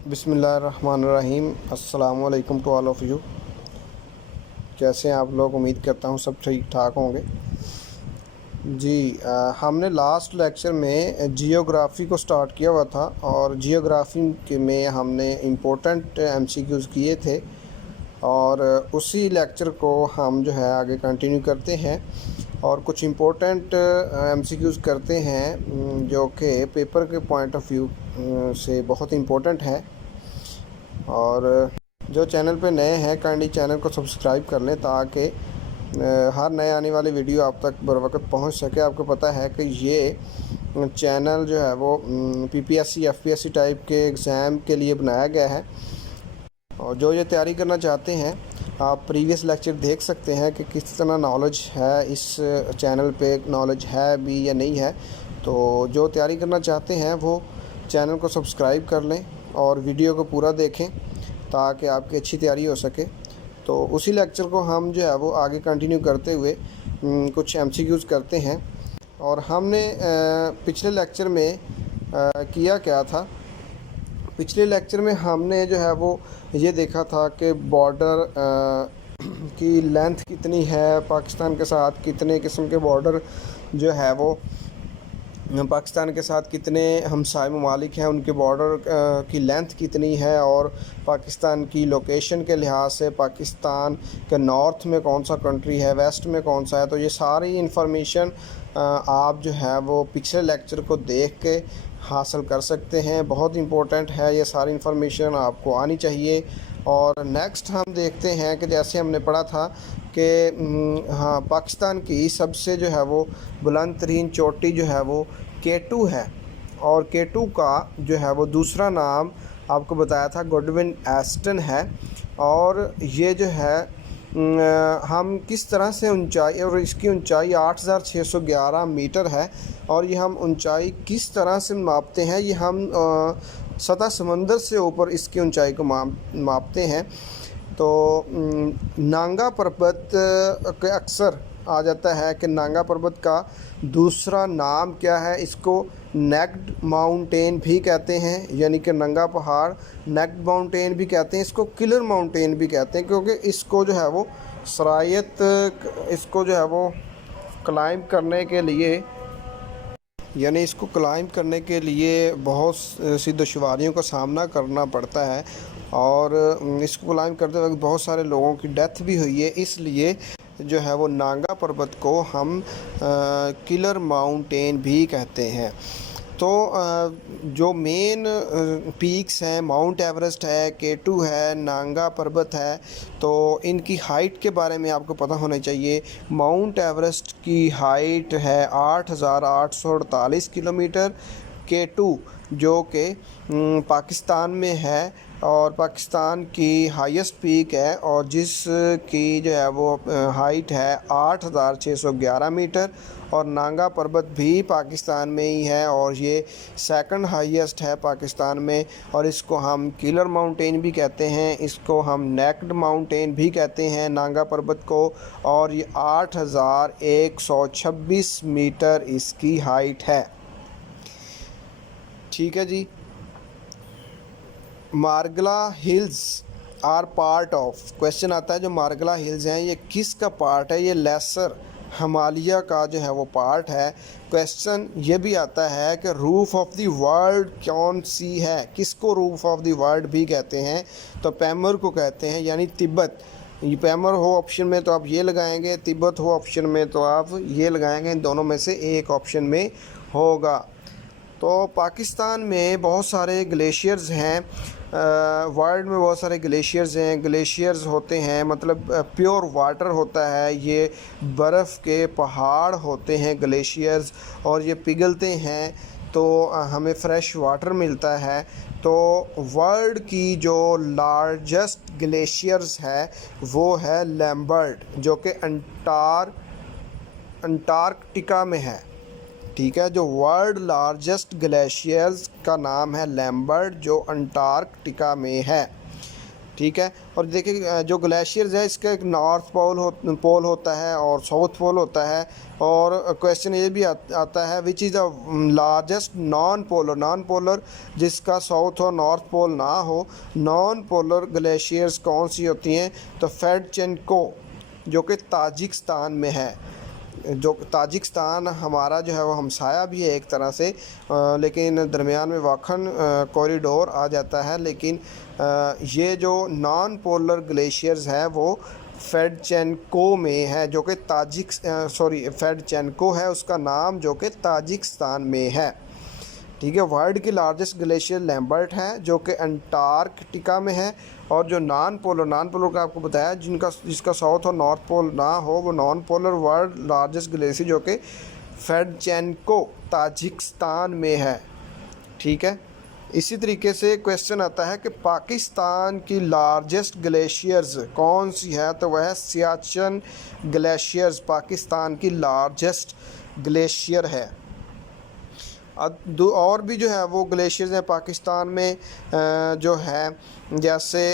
बिस्मिल्लाहिर्रहमानिर्रहीम। अस्सलाम वालेकुम टू ऑल ऑफ़ यू। कैसे हैं आप लोग? उम्मीद करता हूँ सब ठीक ठाक होंगे जी। हमने लास्ट लेक्चर में जियोग्राफ़ी को स्टार्ट किया हुआ था और जियोग्राफ़ी के में हमने इम्पोर्टेंट एमसीक्यूज़ किए थे और उसी लेक्चर को हम जो है आगे कंटिन्यू करते हैं और कुछ इम्पोर्टेंट एमसीक्यूज़ करते हैं जो कि पेपर के पॉइंट ऑफ व्यू से बहुत इम्पोर्टेंट है। और जो चैनल पे नए हैं काइंडली चैनल को सब्सक्राइब कर लें ताकि हर नए आने वाली वीडियो आप तक बर वक्त पहुँच सके। आपको पता है कि ये चैनल जो है वो पीपीएससी एफपीएससी टाइप के एग्ज़ाम के लिए बनाया गया है और जो ये तैयारी करना चाहते हैं आप प्रीवियस लेक्चर देख सकते हैं कि किस तरह नॉलेज है इस चैनल पे, नॉलेज है भी या नहीं है। तो जो तैयारी करना चाहते हैं वो चैनल को सब्सक्राइब कर लें और वीडियो को पूरा देखें ताकि आपकी अच्छी तैयारी हो सके। तो उसी लेक्चर को हम जो है वो आगे कंटिन्यू करते हुए कुछ एमसीक्यूज़ करते हैं। और हमने पिछले लेक्चर में किया क्या था, पिछले लेक्चर में हमने जो है वो ये देखा था कि बॉर्डर की लेंथ कितनी है, पाकिस्तान के साथ कितने किस्म के बॉर्डर जो है वो पाकिस्तान के साथ कितने हमसाय ममालिक हैं, उनके बॉर्डर की लेंथ कितनी है और पाकिस्तान की लोकेशन के लिहाज से पाकिस्तान के नॉर्थ में कौन सा कंट्री है, वेस्ट में कौन सा है। तो ये सारी इन्फॉर्मेशन आप जो है वो पिछले लेक्चर को देख के हासिल कर सकते हैं। बहुत इम्पोर्टेंट है, ये सारी इन्फॉर्मेशन आपको आनी चाहिए। और नेक्स्ट हम देखते हैं कि जैसे हमने पढ़ा था कि हाँ, पाकिस्तान की सबसे जो है वो बुलंद तरीन चोटी जो है वो K2 है और K2 का जो है वो दूसरा नाम आपको बताया था गुडविन एस्टन है। और ये जो है हम किस तरह से ऊंचाई, और इसकी ऊंचाई 8611 मीटर है और ये हम ऊंचाई किस तरह से मापते हैं, ये हम सतह समंदर से ऊपर इसकी ऊंचाई को मापते हैं। तो नांगा पर्वत के अक्सर आ जाता है कि नांगा पर्वत का दूसरा नाम क्या है, इसको नेक्ड माउंटेन भी कहते हैं, यानी कि नंगा पहाड़ नेक्ड माउंटेन भी कहते हैं, इसको किलर माउंटेन भी कहते हैं क्योंकि इसको जो है वो सरायत, इसको जो है वो क्लाइंब करने के लिए, यानी इसको क्लाइंब करने के लिए बहुत सी दुश्वारियों का सामना करना पड़ता है और इसको क्लाइंब करते वक्त बहुत सारे लोगों की डेथ भी हुई है। इसलिए जो है वो नांगा पर्वत को हम किलर माउंटेन भी कहते हैं। तो जो मेन पीक्स हैं, माउंट एवरेस्ट है, K2 है, नांगा पर्वत है, तो इनकी हाइट के बारे में आपको पता होना चाहिए। माउंट एवरेस्ट की हाइट है 8848 किलोमीटर, K2 जो कि पाकिस्तान में है और पाकिस्तान की हाईएस्ट पीक है और जिसकी जो है वो हाइट है 8611 मीटर। और नांगा पर्वत भी पाकिस्तान में ही है और ये सेकंड हाईएस्ट है पाकिस्तान में और इसको हम किलर माउंटेन भी कहते हैं, इसको हम नेक्ड माउंटेन भी कहते हैं नांगा पर्वत को। और ये 8126 मीटर इसकी हाइट है। ठीक है जी। Margalla hills are part of, question आता है जो मार्गला हिल्स हैं ये किसका पार्ट है, ये लेसर हिमालय का जो है वो पार्ट है। क्वेश्चन ये भी आता है कि रूफ ऑफ द वर्ल्ड कौन सी है, किसको रूफ ऑफ द वर्ल्ड भी कहते हैं, तो पैमर को कहते हैं, यानी तिब्बत। ये पैमर हो ऑप्शन में तो आप ये लगाएंगे, तिब्बत हो ऑप्शन में तो आप ये लगाएंगे, इन दोनों में से एक ऑप्शन में होगा। तो पाकिस्तान में बहुत सारे ग्लेशियर्स हैं, वर्ल्ड में बहुत सारे ग्लेशियर्स हैं। ग्लेशियर्स होते हैं मतलब प्योर वाटर होता है, ये बर्फ़ के पहाड़ होते हैं ग्लेशियर्स और ये पिघलते हैं तो हमें फ्रेश वाटर मिलता है। तो वर्ल्ड की जो लार्जेस्ट ग्लेशियर्स है वो है लैम्बर्ट जो कि अंटार्कटिका में है। ठीक है, जो वर्ल्ड लार्जेस्ट ग्लेशियर्स का नाम है लैम्बर्ट जो अंटार्कटिका में है। ठीक है। और देखिए जो ग्लेशियर्स है इसका एक नॉर्थ पोल होता है और साउथ पोल होता है। और क्वेश्चन ये भी आता है which is the largest non polar जिसका साउथ और नॉर्थ पोल ना हो, नॉन पोलर ग्लेशियर्स कौन सी होती हैं? तो फेडचेंको जो कि ताजिकिस्तान में है। जो ताजिकिस्तान हमारा जो है वो हमसाया भी है एक तरह से, लेकिन दरमियान में वाखन कॉरिडोर आ जाता है। लेकिन ये जो नॉन पोलर ग्लेशियर्स हैं वो फेडचेंको में है, जो कि फेडचेंको है उसका नाम, जो कि ताजिकिस्तान में है। ठीक है। वर्ल्ड की लार्जेस्ट ग्लेशियर लैम्बर्ट है जो कि अंटार्कटिका में है। और जो नॉन पोलर का आपको बताया जिसका साउथ और नॉर्थ पोल ना हो, वो non polar world largest glacier जो कि फेडचेंको ताजिकिस्तान में है। ठीक है। इसी तरीके से क्वेश्चन आता है कि पाकिस्तान की लार्जेस्ट ग्लेशियर्स कौन सी है? तो वह है सियाचिन ग्लेशियर्स पाकिस्तान की लार्जेस्ट ग्लेशियर है। और भी जो है वो ग्लेशियर्स हैं पाकिस्तान में, जो है जैसे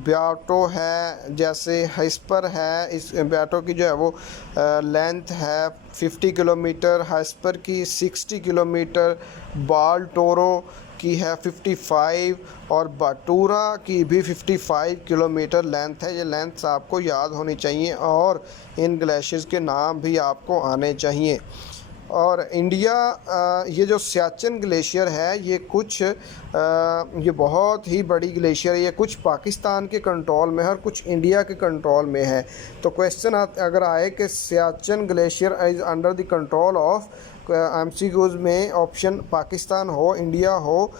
ब्याटो है, जैसे हाइस्पर है। इस ब्याटो की जो है वो लेंथ है 50 किलोमीटर, हाइस्पर की 60 किलोमीटर, बालटोरो की है 55 और बाटूरा की भी 55 किलोमीटर लेंथ है। ये लेंथ्स आपको याद होनी चाहिए और इन ग्लेशियर्स के नाम भी आपको आने चाहिए। और इंडिया ये जो सियाचिन ग्लेशियर है ये ये बहुत ही बड़ी ग्लेशियर है। ये कुछ पाकिस्तान के कंट्रोल में है और कुछ इंडिया के कंट्रोल में है। तो क्वेश्चन अगर आए कि Siachen glacier is under the control of, MCQs में ऑप्शन पाकिस्तान हो, इंडिया हो,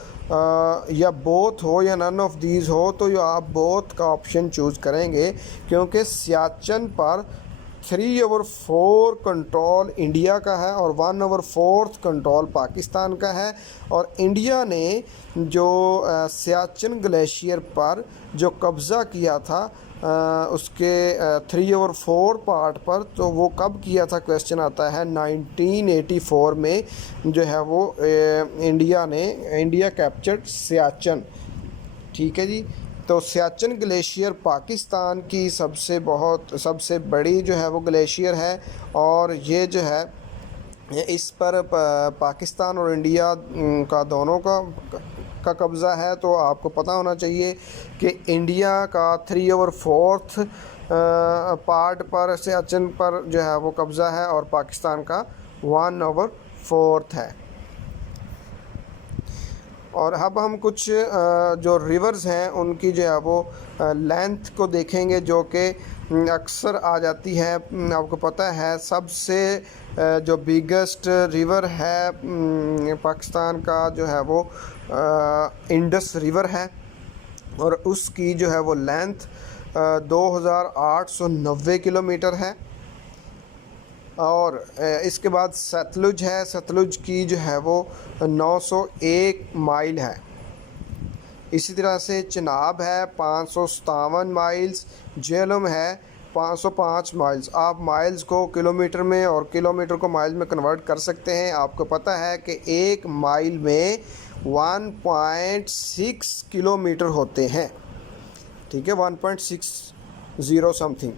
या बोथ हो या नन ऑफ दीज हो, तो ये आप बोथ का ऑप्शन चूज़ करेंगे, क्योंकि सियाचिन पर 3/4 कंट्रोल इंडिया का है और 1/4 कंट्रोल पाकिस्तान का है। और इंडिया ने जो सियाचिन ग्लेशियर पर जो कब्ज़ा किया था उसके 3/4 पार्ट पर, तो वो कब किया था? क्वेश्चन आता है 1984 में जो है वो इंडिया कैप्चर्ड सियाचिन। ठीक है जी। तो सियाचिन ग्लेशियर पाकिस्तान की सबसे बड़ी जो है वो ग्लेशियर है। और ये जो है इस पर पाकिस्तान और इंडिया का दोनों का कब्ज़ा है। तो आपको पता होना चाहिए कि इंडिया का 3/4 पार्ट पर सियाचिन पर जो है वो कब्ज़ा है और पाकिस्तान का 1/4 है। और अब हम कुछ जो रिवर्स हैं उनकी जो है वो लेंथ को देखेंगे, जो कि अक्सर आ जाती है। आपको पता है सबसे जो बिगेस्ट रिवर है पाकिस्तान का जो है वो इंडस रिवर है और उसकी जो है वो लेंथ 2890 किलोमीटर है। और इसके बाद सतलुज है, सतलुज की जो है वो 901 माइल है। इसी तरह से चिनाब है 557 माइल्स, झेलम है 505 माइल्स। आप माइल्स को किलोमीटर में और किलोमीटर को माइल्स में कन्वर्ट कर सकते हैं। आपको पता है कि एक माइल में 1.6 किलोमीटर होते हैं। ठीक है, 1.60 समथिंग।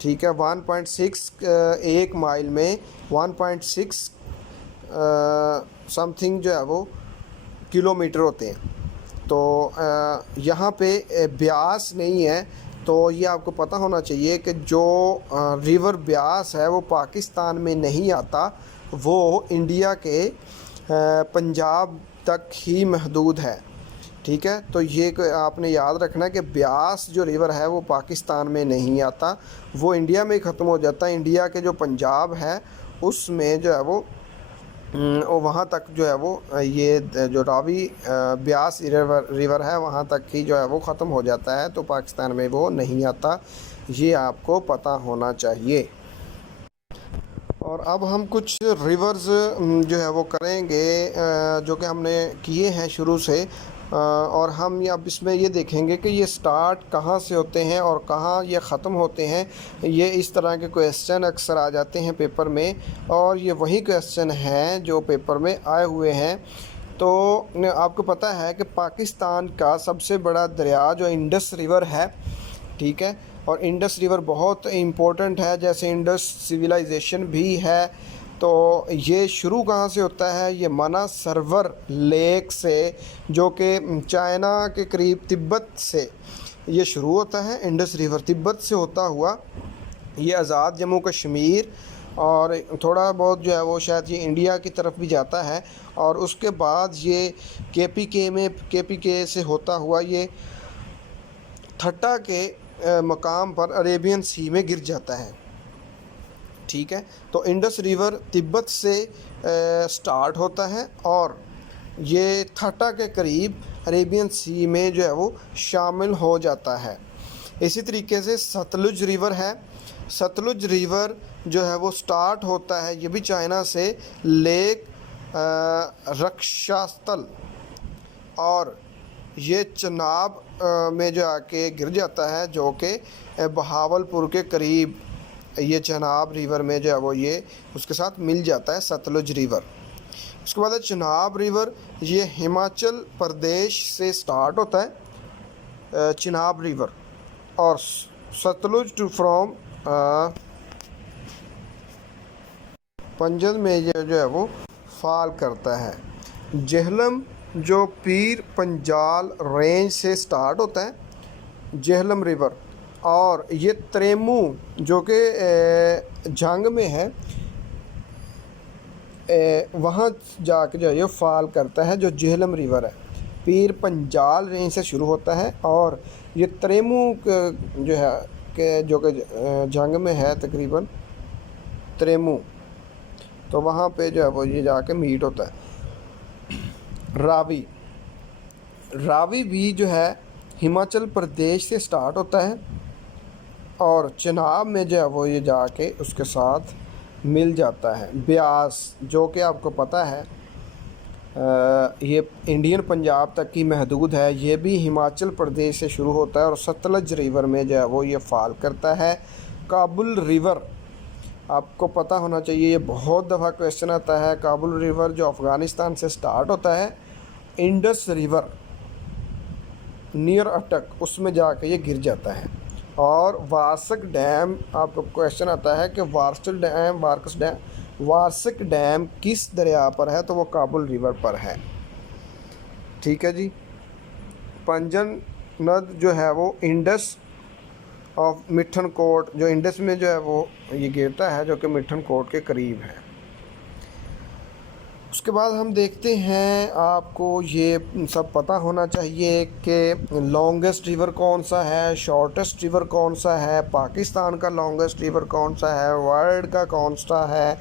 ठीक है, 1.6 एक माइल में 1.6 समथिंग जो है वो किलोमीटर होते हैं। तो यहाँ पे ब्यास नहीं है, तो ये आपको पता होना चाहिए कि जो रिवर ब्यास है वो पाकिस्तान में नहीं आता, वो इंडिया के पंजाब तक ही महदूद है। ठीक है, तो ये आपने याद रखना है कि ब्यास जो रिवर है वो पाकिस्तान में नहीं आता, वो इंडिया में ही ख़त्म हो जाता है। इंडिया के जो पंजाब है उसमें जो है वो वहाँ तक जो है वो ये जो रावी ब्यास रिवर है वहाँ तक ही जो है वो ख़त्म हो जाता है, तो पाकिस्तान में वो नहीं आता। ये आपको पता होना चाहिए। और अब हम कुछ रिवर्स जो है वो करेंगे जो कि हमने किए हैं शुरू से, और हम अब इसमें ये देखेंगे कि ये स्टार्ट कहाँ से होते हैं और कहाँ ये ख़त्म होते हैं। ये इस तरह के क्वेश्चन अक्सर आ जाते हैं पेपर में, और ये वही क्वेश्चन हैं जो पेपर में आए हुए हैं। तो आपको पता है कि पाकिस्तान का सबसे बड़ा दरिया जो इंडस रिवर है, ठीक है, और इंडस रिवर बहुत इम्पोर्टेंट है, जैसे इंडस सिविलाइजेशन भी है। तो ये शुरू कहाँ से होता है? ये मानसरोवर लेक से, जो कि चाइना के करीब तिब्बत से ये शुरू होता है। इंडस रिवर तिब्बत से होता हुआ ये आज़ाद जम्मू कश्मीर और थोड़ा बहुत जो है वो शायद ये इंडिया की तरफ भी जाता है, और उसके बाद ये केपीके से होता हुआ ये थट्टा के मकाम पर अरेबियन सी में गिर जाता है, ठीक है। तो इंडस रिवर तिब्बत से स्टार्ट होता है और ये थट्टा के करीब अरेबियन सी में जो है वो शामिल हो जाता है। इसी तरीके से सतलुज रिवर है। सतलुज रिवर जो है वो स्टार्ट होता है, ये भी चाइना से, लेक रक्षास्थल, और ये चनाब में जो आके गिर जाता है, जो कि बहावलपुर के करीब ये चनाब रिवर में जो है वो ये उसके साथ मिल जाता है, सतलुज रिवर। उसके बाद चनाब रिवर, ये हिमाचल प्रदेश से स्टार्ट होता है चनाब रिवर, और सतलुज टू फ्रॉम पंजाब में ये जो है वो फॉल करता है। जेहलम जो पीर पंजाल रेंज से स्टार्ट होता है, जेहलम रिवर, और ये त्रेमू जो कि जंग में है, वहाँ जाके जो है ये फॉल करता है, जो जेहलम रिवर है। पीर पंजाल रेंज से शुरू होता है और ये त्रेमू जो है कि जो कि जंग में है तकरीबन त्रेमू, तो वहाँ पे जो है वो ये जाके मीट होता है। रावी, रावी भी जो है हिमाचल प्रदेश से स्टार्ट होता है और चनाब में जो है वो ये जाके उसके साथ मिल जाता है। ब्यास जो कि आपको पता है ये इंडियन पंजाब तक की महदूद है, ये भी हिमाचल प्रदेश से शुरू होता है और सतलज रिवर में जो है वो ये फॉल करता है। काबुल रिवर आपको पता होना चाहिए, ये बहुत दफ़ा क्वेश्चन आता है। काबुल रिवर जो अफ़गानिस्तान से स्टार्ट होता है, इंडस रिवर नियर अटक उसमें जाके ये गिर जाता है। और वार्सक डैम, आपको क्वेश्चन आता है कि वार्सक डैम किस दरिया पर है, तो वो काबुल रिवर पर है, ठीक है जी। पंजन नद जो है वो इंडस ऑफ मिठन कोट, जो इंडस में जो है वो ये गिरता है, जो कि मिठन कोट के करीब है। उसके बाद हम देखते हैं, आपको ये सब पता होना चाहिए कि लॉन्गेस्ट रिवर कौन सा है, शॉर्टेस्ट रिवर कौन सा है, पाकिस्तान का लॉन्गेस्ट रिवर कौन सा है, वर्ल्ड का कौन सा है।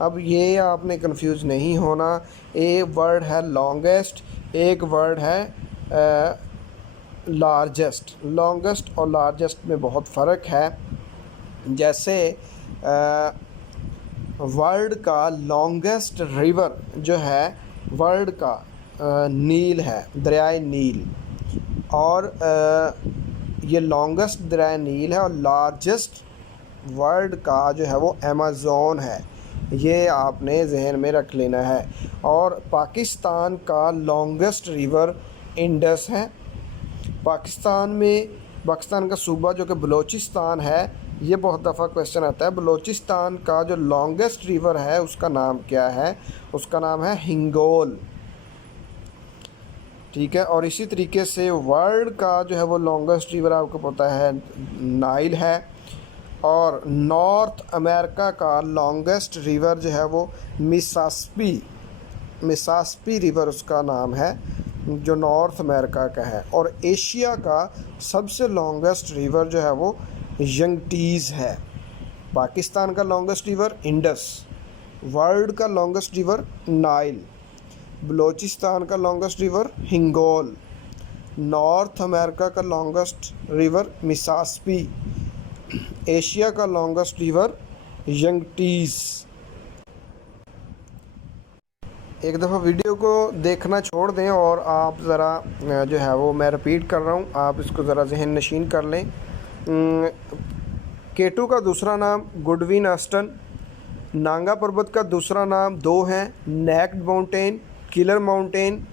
अब ये आपने कंफ्यूज नहीं होना, एक वर्ड है लॉन्गेस्ट, एक वर्ड है लार्जेस्ट। लॉन्गेस्ट और लार्जेस्ट में बहुत फ़र्क है। जैसे वर्ल्ड का लॉन्गेस्ट रिवर जो है वर्ल्ड का नील है, दरियाए नील, और ये लॉन्गेस्ट दरियाए नील है, और लार्जेस्ट वर्ल्ड का जो है वो अमेज़न है। ये आपने जहन में रख लेना है। और पाकिस्तान का लॉन्गेस्ट रिवर इंडस है। पाकिस्तान का सूबा जो कि बलूचिस्तान है, ये बहुत दफ़ा क्वेश्चन आता है, बलूचिस्तान का जो लॉन्गेस्ट रिवर है उसका नाम क्या है? उसका नाम है हिंगोल, ठीक है। और इसी तरीके से वर्ल्ड का जो है वो लॉन्गेस्ट रिवर आपको पता है नाइल है। और नॉर्थ अमेरिका का लॉन्गेस्ट रिवर जो है वो मिसास्पी रिवर उसका नाम है, जो नॉर्थ अमेरिका का है। और एशिया का सबसे लॉन्गेस्ट रिवर जो है वो यंगटीज़ है। पाकिस्तान का लॉन्गेस्ट रिवर इंडस, वर्ल्ड का लॉन्गेस्ट रिवर नाइल, बलूचिस्तान का longest river Hingol, north America का लॉन्गेस्ट रिवर मिसास्पी, एशिया का लॉन्गेस्ट रिवर यंगटीज़। एक दफ़ा वीडियो को देखना छोड़ दें और आप ज़रा जो है वो, मैं रिपीट कर रहा हूँ, आप इसको ज़रा जहन नशीन कर लें। केटू का दूसरा नाम गुडविन अस्टन, नांगा पर्वत का दूसरा नाम दो हैं, naked mountain, killer mountain.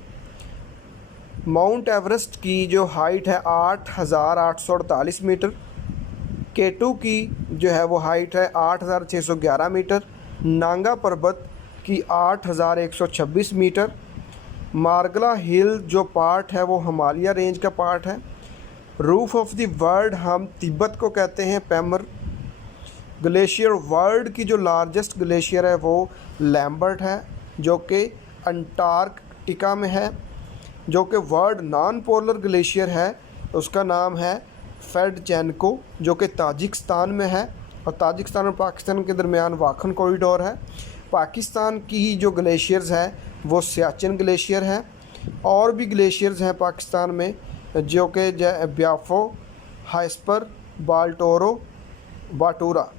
Mount Everest की जो हाइट है 8,848 मीटर। K2 की जो है वो हाइट है 8,611 मीटर। नांगा पर्वत की 8,126 मीटर। मार्गला हिल जो पार्ट है वो हिमालय रेंज का पार्ट है। रूफ ऑफ द वर्ल्ड हम तिब्बत को कहते हैं पैमर। ग्लेशियर वर्ल्ड की जो लार्जेस्ट ग्लेशियर है वो लैम्बर्ट है जो कि अंटार्कटिका में है। जो कि वर्ल्ड नॉन पोलर ग्लेशियर है उसका नाम है फेडचेनको जो कि ताजिकिस्तान में है, और ताजिकिस्तान और पाकिस्तान के दरमियान वाखन कॉरिडोर है। पाकिस्तान की जो ग्लेशियर्स हैं वो सियाचिन ग्लेशियर है। और भी ग्लेशियर्स हैं पाकिस्तान में जो कि ब्याफो, हाइस्पर, बाटूरा।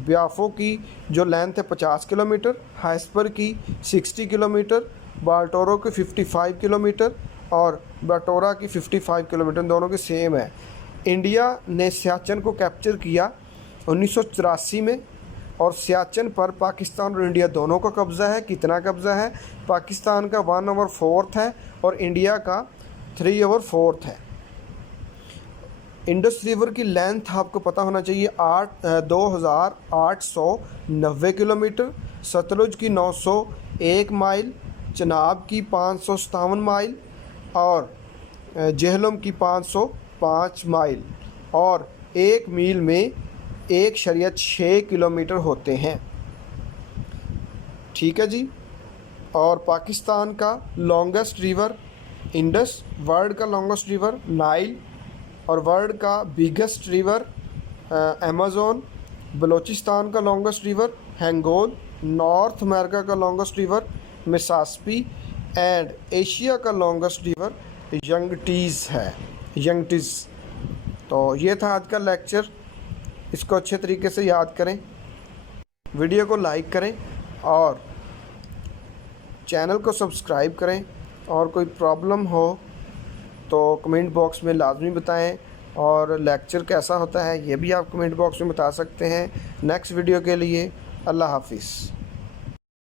ब्याफो की जो लेंथ है 50 किलोमीटर, हाइस्पर की 60 किलोमीटर, बाल्टोरो की 55 किलोमीटर और बाटोरा की 55 किलोमीटर, दोनों की सेम है। इंडिया ने सियाचिन को कैप्चर किया 1984 में, और सियाचिन पर पाकिस्तान और इंडिया दोनों का कब्ज़ा है। कितना कब्ज़ा है? पाकिस्तान का 1/4 है और इंडिया का 3/4 है। इंडस रिवर की लेंथ आपको पता होना चाहिए 2,890 किलोमीटर। सतलुज की 901 माइल, चनाब की 557 माइल और जेहलम की 505 माइल, और 1 मील में 1.6 किलोमीटर होते हैं। ठीक है जी। और पाकिस्तान का लॉन्गेस्ट रिवर इंडस, वर्ल्ड का लॉन्गेस्ट रिवर नाइल, और वर्ल्ड का बिगेस्ट रिवर अमेज़न। बलूचिस्तान का लॉन्गेस्ट रिवर हैंगोल। नॉर्थ अमेरिका का longest river Mississippi and Asia का लॉन्गेस्ट रिवर यंगटीज़ है, यंगटीज़। तो ये था आज का लेक्चर। इसको अच्छे तरीके से याद करें, वीडियो को लाइक करें और चैनल को सब्सक्राइब करें। और कोई प्रॉब्लम हो तो कमेंट बॉक्स में लाजमी बताएं, और लेक्चर कैसा होता है ये भी आप कमेंट बॉक्स में बता सकते हैं। नेक्स्ट वीडियो के लिए अल्लाह हाफिज़।